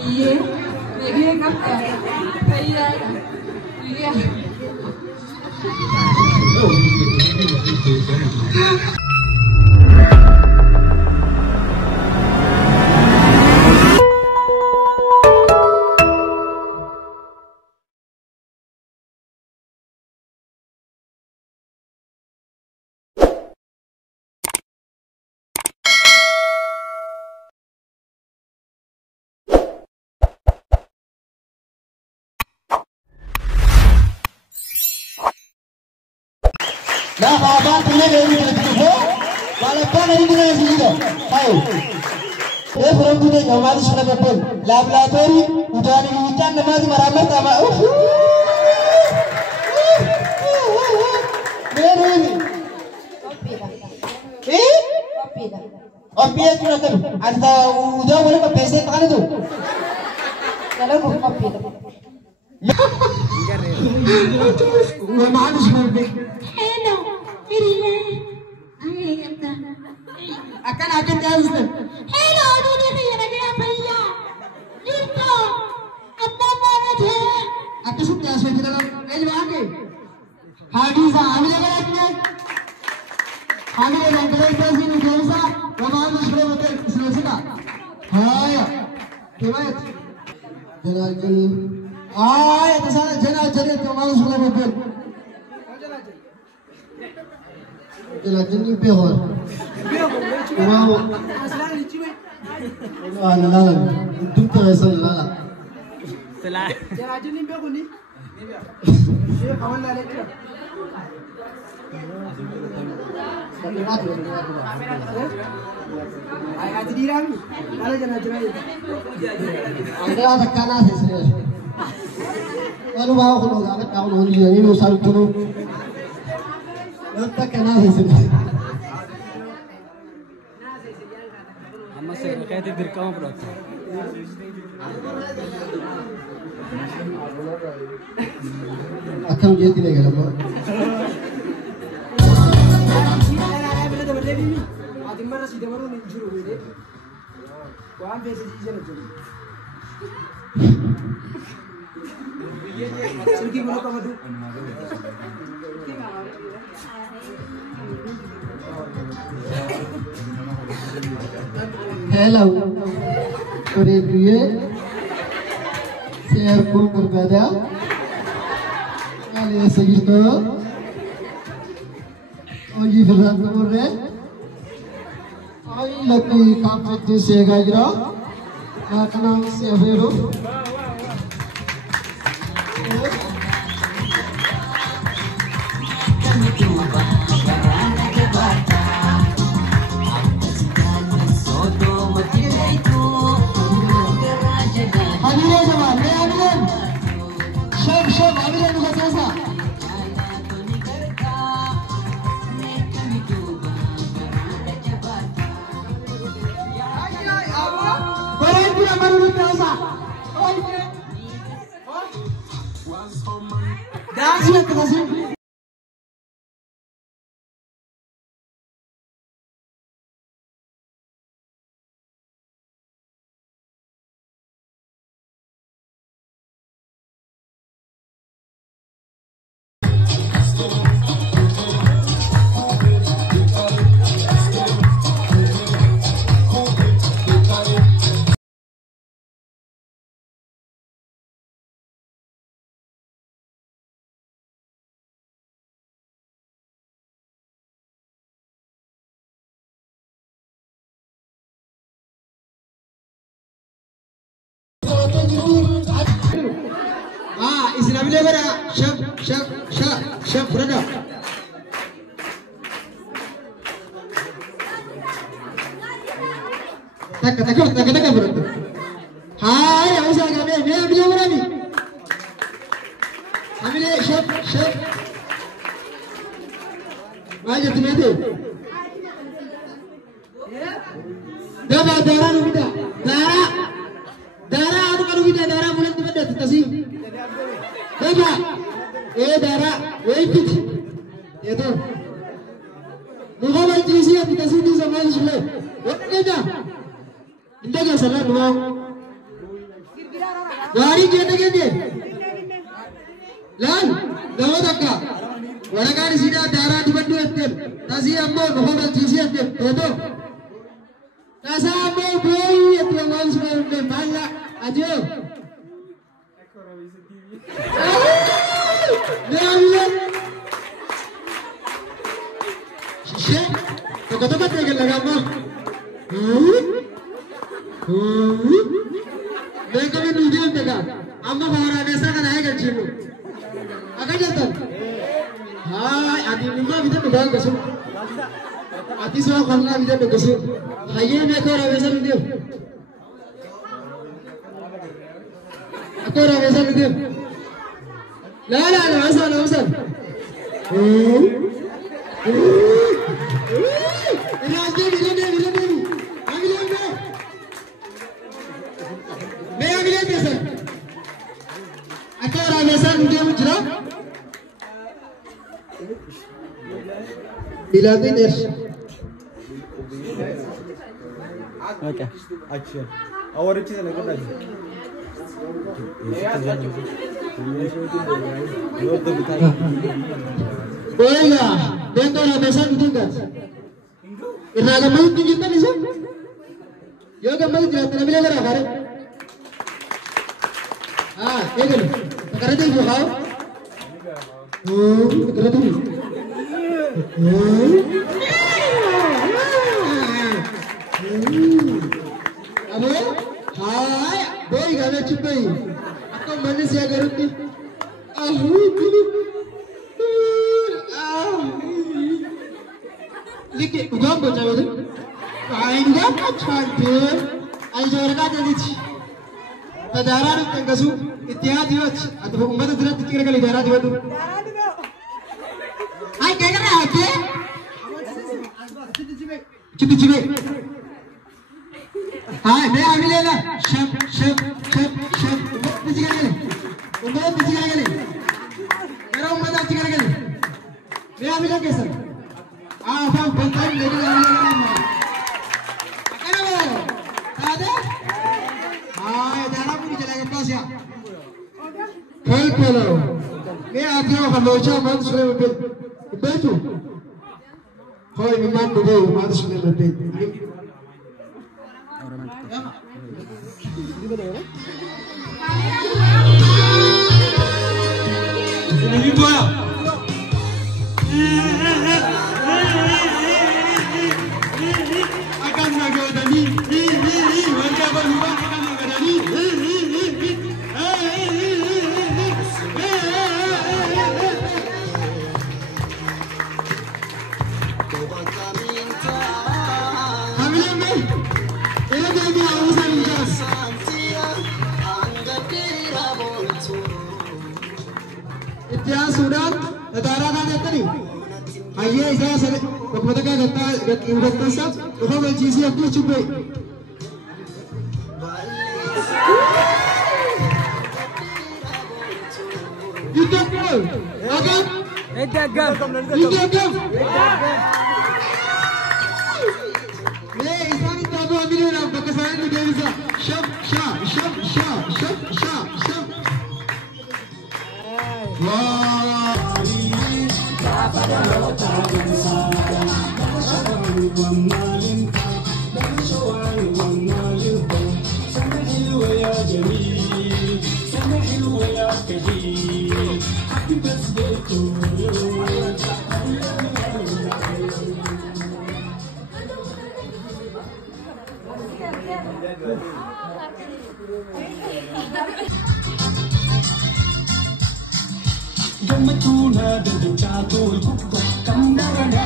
Iya, iya kan? Iya, iya. Nah, bapak punya dari itu, walaupun dari mana sih itu, tahu? Saya belum punya gambar sudah betul. Laboratori udah di hujan namanya merambat sama. Ini. Kopi itu nanti ada udah boleh ke PC kan itu. Kalau kopi. وما عادش مربك Hello, Irina. Ay, anda. أكن جالسة Hello, dunia ni lagi apa ya? Itu, apa mana dia? أكن شو جالسة كده إيش بعدي حديثة عاملة كده عاملة رجلة جالسة جالسة وما عادش مربك سلسلة هاي كمان جلال آه تسأل جلال كمان شغله مربك جلال جني بيهور واو لا لا لا انتم تغيسون لا لا سلام جلال جني بيهوني شيء قولا عليك هذه ديرامي على جلال جني أنا أتكلم عن سيسير أنا ما أقول لك أنا أقول لك يعني مسالتونو أتكلم عن سيسير أما سيركات الدركام برات أكمل جيتي لك لما هذه مرة سيدة مرة نجرو هيدا وعم بيسي جيجا نجرو سلكي بلوكا مدو Hello Review Share pun berbeda Kali segitu Oji Firman Kumurre Oji lagi kampet di Segajro Kenang Severu Hadirin jemaah, hadirin. Syab, hadirin juga biasa. Berhenti aman dulu biasa. Dah siap kita sih. Islam ini apa? Syab, berada. Tak berada. Hai, apa sih kami? Bila berani? Kami ni syab. Mana tu ni tu? Dah darah ni kita. Darah apa kalau kita darah boleh tu benda tu kasih. Dah. Darah, itu. Itu. Nuha macam ni kita sini sama Islam. Okey dah. Indah ke salah nuha. गाड़ी जेने के लाल दवा दक्का वरगाड़ी सीधा दारा दिबंदु एत्ते तासी अम्मो नहोना जीसी एत्ते तो तासा अम्मो बोई एत्ते वांस में माला आजो ले शीशे तो कतो मत लगा अम्मा मैं कभी वीडियो देखा अम्मा बाहर आने से का नहीं करती हूँ अगर जाता हाँ आदि निमा भी तो निकाल कसम आदि सो करना भी तो कसम हाये मैं को रवेसा वीडियो को रवेसा वीडियो ला ला ला वैसा राजदेव मैं अगले कैसे अच्छा रामेश्वर वीडियो में चला दिलाते देश ओके अच्छा और अच्छी से लगा बोलेगा देखो रामेश्वर वीडियो कर इतना गम्मत नहीं जितना नहीं सब यो गम्मत जितना नहीं मिलेगा हमारे हाँ ये कर करते ही खाओ करते ही अबे हाँ बोई गाने चुप्पे आपको मन से करूँगी लेकिन उगाम बचा बोले आइंदा अच्छा दे आई जोरगा दे दी दारा कसु इत्यादि अथवा उम्मत दिना तिकरगली दारा दिवदु हाय क्या कर रहा है के चितिचिबे हाय मैं आगे लेना शब तिकरगली उम्मत तिकरगली मेरा उम्मत तिकरगली मैं आगे लेके सर आप बंद लेके आगे Hello. मैं आती हूँ हमेशा मन सुने में बैठूं। होय विमान बुझे मन सुने में बैठूं। नहीं बोला। akan nagadani warga berubah akan nagadani Sudan, negara mana tadi? Ayah saya kepada kata kata sah, orang berjisi aku cuba. Kita pun, agam, kita agam. Nih, isani tahu ambil orang berkesan ini dia bisa. Shab. Wow. Happy birthday to you. Gamatuna de chato el cuco, cambarana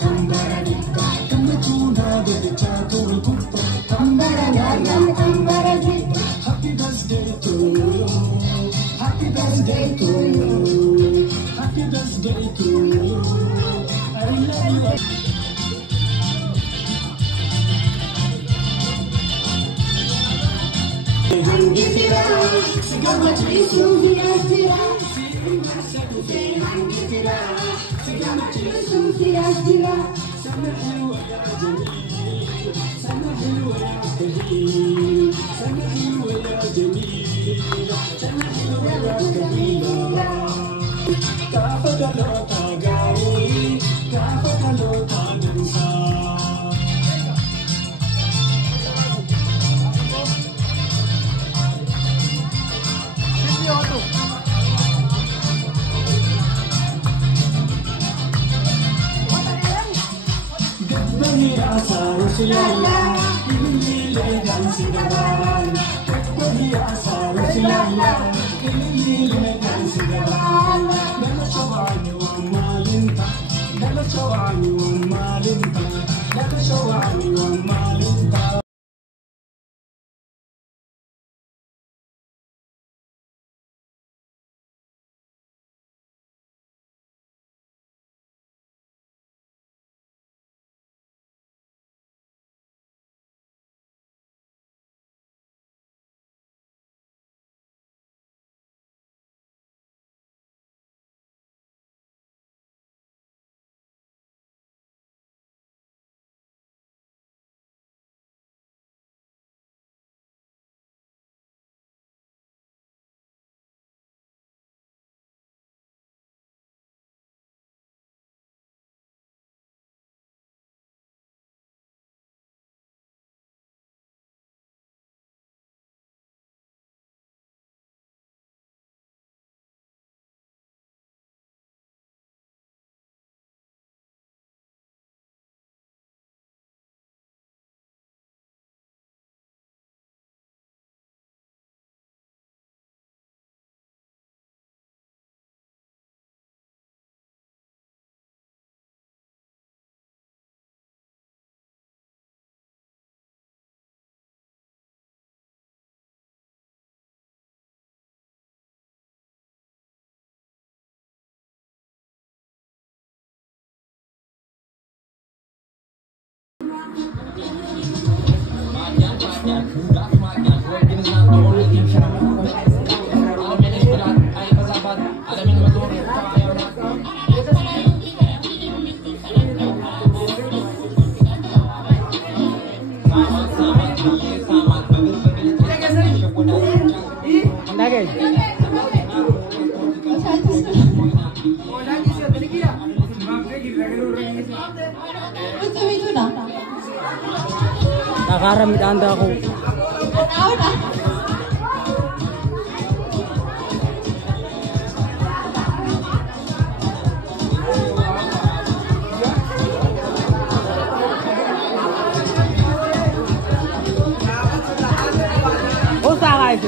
cambaradita. Gamatuna de chato el cuco, cambarana cambaradita. Happy birthday to you. Happy birthday to you. Happy birthday to you. I love you. Sama Nakaramit anda ako. Usa guys.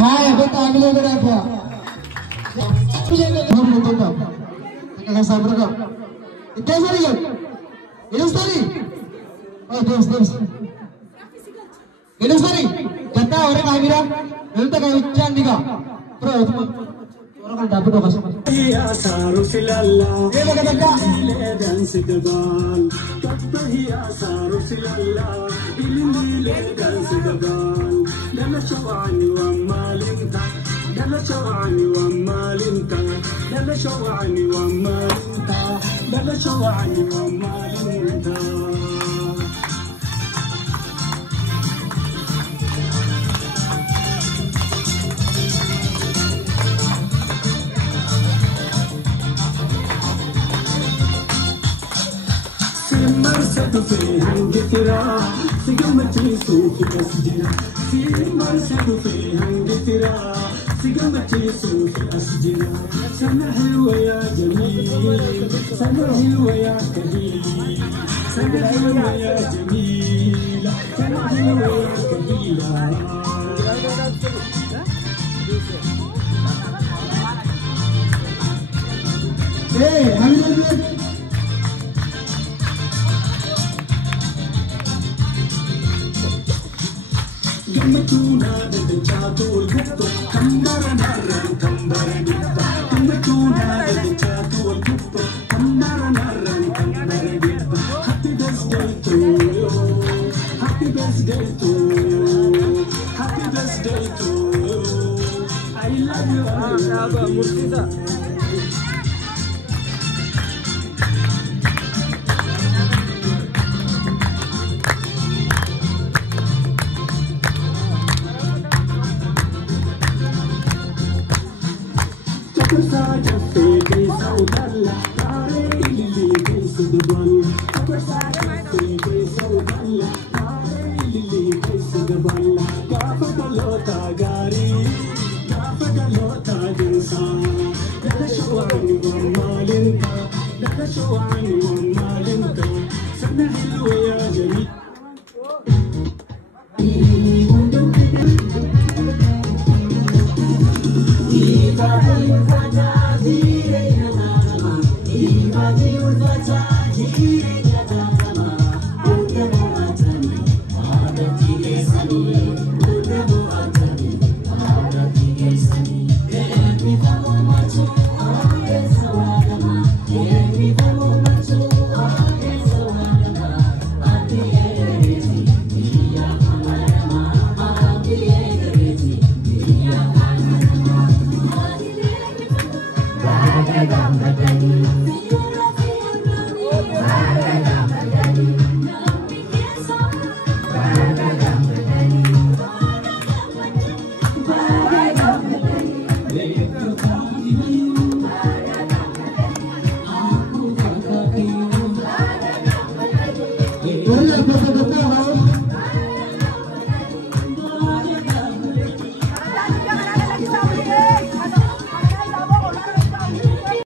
Hai, betul ambil berapa? Kamu betul tak? Kakak sabar kau. Itu sari kan? Itu sari. Oh, terus. Itu sari. Kata orang kamera, nanti kau ujian juga. Pro, orang kan dapat dong kasih. يا صار في الله ليلة سكبان كبه يا صار في الله ليلة سكبان دل شوعني ومال انت دل شوعني ومال انت دل شوعني ومال انت دل شوعني ومال انت مرسد في انجلترا في قمتي صوفي اسجنا في مرسد في انجلترا في قمتي صوفي اسجنا سنة حلوة يا جميل سنة حلوة يا كبير سنة حلوة يا جميل سنة حلوة يا كبيرة Kamatuna dengan catul kutu, kambara naran kambara dippa. Kamatuna dengan catul kutu, kambara naran kambara dippa. Happy birthday to you, happy birthday to you, happy birthday to you. I love you, I love you. Saja fake saudalla, kare lili kaise dabal. Saja fake saudalla, kare lili kaise dabal. jinsa daga shawani malinka daga shawani malinka sana hilwa ya jami Yeah.